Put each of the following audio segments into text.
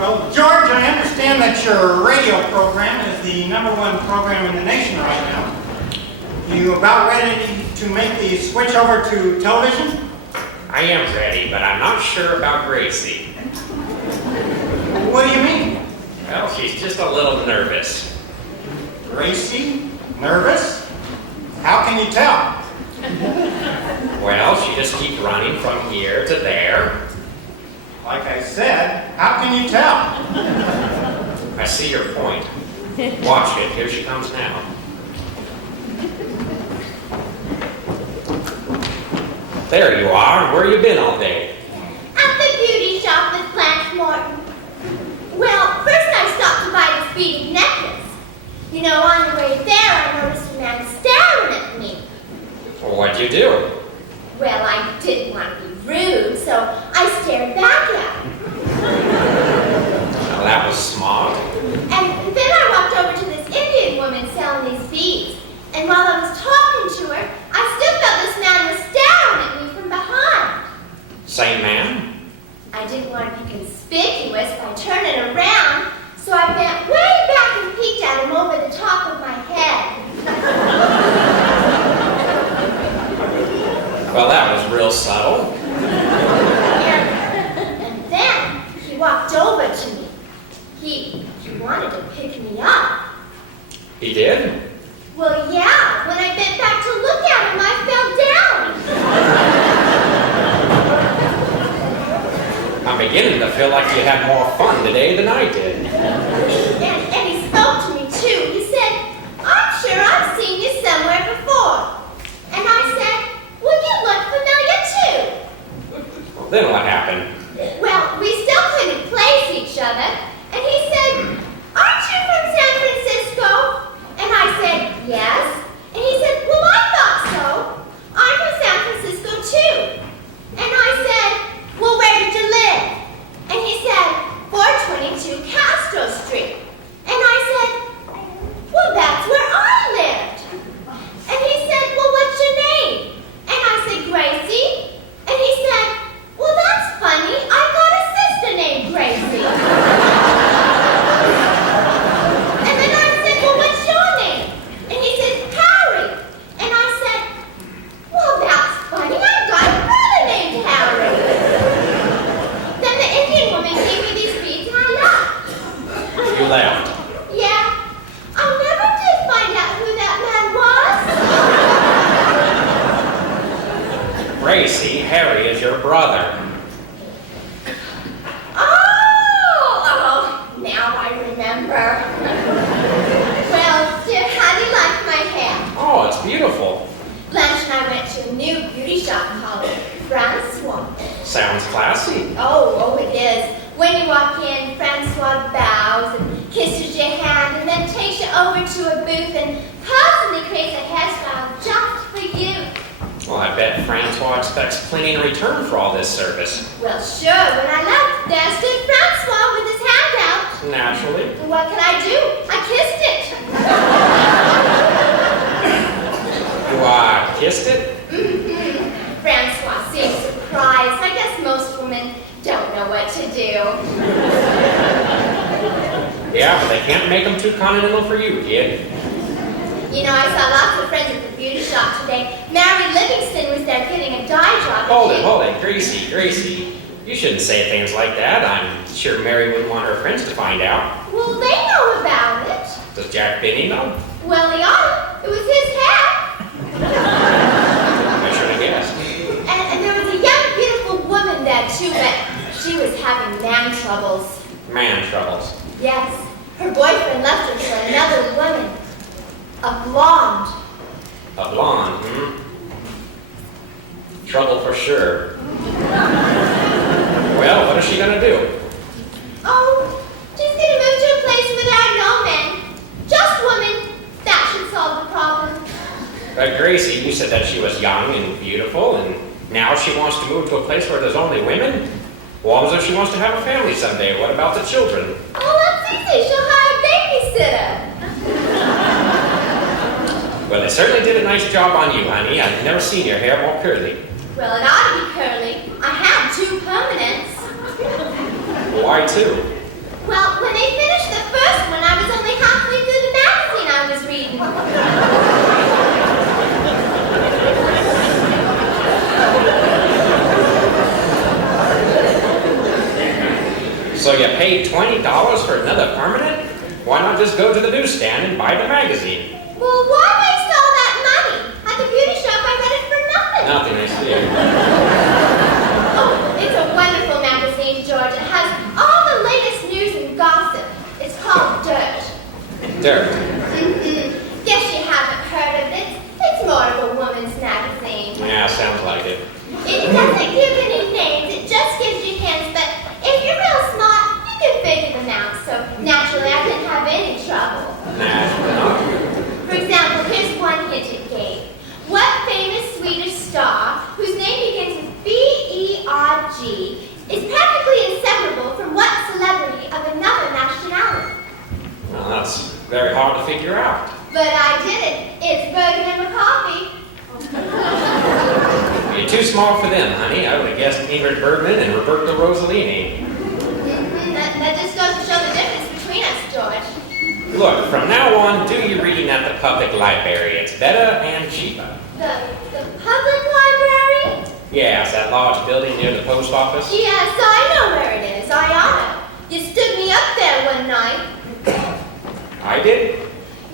Well, George, I understand that your radio program is the #1 program in the nation right now. You about ready to make the switch over to television? I am ready, but I'm not sure about Gracie. What do you mean? Well, she's just a little nervous. Gracie? Nervous? How can you tell? Well, she just keeps running from here to there. Like I said, how can you tell? I see your point. Watch it. Here she comes now. There you are. Where you been all day? At the beauty shop with Blanche Morton. Well, first I stopped to buy this beaded necklace. You know, on the way there, I noticed a man staring at me. Well, what'd you do? Well, I didn't want to be rude, so I stared back at him. Well, that was smart. And then I walked over to this Indian woman selling these beads. And while I was talking to her, I still felt this man was staring at me from behind. Same man? I didn't want to be conspicuous by turning around, so I bent way back and peeked at him over the top of my head. Well, that was real subtle. And then he walked over to me. He wanted to pick me up. He did? Well, yeah. When I bent back to look at him, I fell down. I'm beginning to feel like you had more fun today than I did. And he spoke to me, too. He said, "I'm sure I've seen you somewhere before." And I said, "Well, you look familiar, too." Well, then what happened? Well, we still couldn't place each other. And he said, "Aren't you from San Francisco?" And I said, "Yes." And he said, "Well, I thought so. I'm from San Francisco, too." And I said, "Well, where did you live?" And he said, 422 Castro Street. And I said, "Well, that's where I lived." And he said, "Well, what's your name?" And I said, "Gracie." And he said, "Well, that's funny. I've got a sister named Gracie." And then I said, "Well, what's your name?" And he said, "Harry." And I said, "Well, that's funny. I've got a brother named Harry." Then the Indian woman gave me these beads and I left. You left. Yeah, I never did find out who that man was. Gracie, Harry is your brother. Oh, now I remember. Well, dear, how do you like my hair? Oh, it's beautiful. Blanche and I went to a new beauty shop called Francois. Sounds classy. Oh, it is. When you walk in, Francois bows and kisses your hand and then takes you over to a booth and personally creates a hairstyle just for you. Well, I bet Francois expects plenty in return for all this service. Well, sure. When I left, there stood Francois with his hand out. Naturally. What can I do? I kissed it. You, kissed it? Mm-hmm. Francois seemed surprised. I guess most women don't know what to do. Yeah, but they can't make them too continental for you, kid. You know, I saw lots of friends at the beauty shop today. Mary Livingston was there getting a dye job. Hold it. Gracie. You shouldn't say things like that. I'm sure Mary wouldn't want her friends to find out. Well, they know about it. Does Jack Binney know? Well, he ought to. It was his hat. I should have guessed. And there was a young, beautiful woman there, too, but she was having man troubles. Man troubles. Yes. Her boyfriend left her for another woman. A blonde. A blonde, Trouble for sure. Well, what is she gonna do? Oh, she's gonna move to a place without no men. Just women. That should solve the problem. But Gracie, you said that she was young and beautiful, and now she wants to move to a place where there's only women? Well, as if she wants to have a family someday. What about the children? Oh, that's easy. She'll hire a babysitter. Well, they certainly did a nice job on you, honey. I've never seen your hair more curly. Well, it ought to be curly. I had 2 permanents. Why two? So you paid $20 for another permanent? Why not just go to the newsstand and buy the magazine? Well, why waste all that money? At the beauty shop, I read it for nothing. Nothing, I see. Oh, it's a wonderful magazine, George. It has all the latest news and gossip. It's called Dirt. Dirt. Mm-hmm. Guess you haven't heard of it. It's more of a woman's magazine. Yeah, sounds like it. It doesn't give any names. It just gives you hints. But if you're real smart, you can figure them out. So naturally, I didn't have any trouble. Nah, For example, here's one hint it gave. What famous Swedish star, whose name begins with B-E-R-G, is practically inseparable from what celebrity of another nationality? well, that's very hard to figure out. But I did it. It's Bergen and McCarthy. You're too small for them, honey. I would have guessed Ingrid Bergman and Roberto Rossellini. That just goes to show the difference between us, George. Look, from now on, do your reading at the public library. It's better and cheaper. The public library? Yes, that large building near the post office. Yes, I know where it is. I ought to. You stood me up there one night. I did?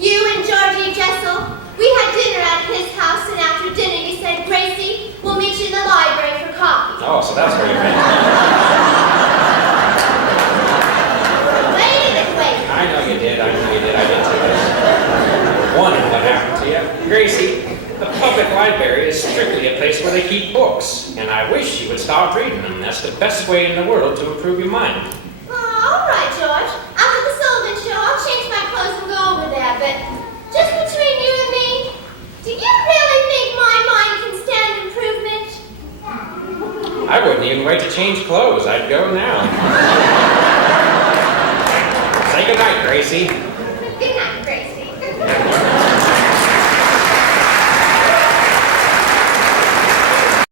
You and Georgie Jessel. We had dinner at his house, and after dinner you said, Gracie, we'll meet you in the library for coffee. Oh, so that's where you went. Wait. I know you did. I did too. Wondering what happened to you. Gracie, the public library is strictly a place where they keep books, and I wish you would start reading them. That's the best way in the world to improve your mind. Oh, all right, George. After the Sullivan show, I'll change my clothes and go over there, but just between you and me, do you really think my mind can stand improvement? I wouldn't even wait to change clothes. I'd go now. Say goodnight, Gracie.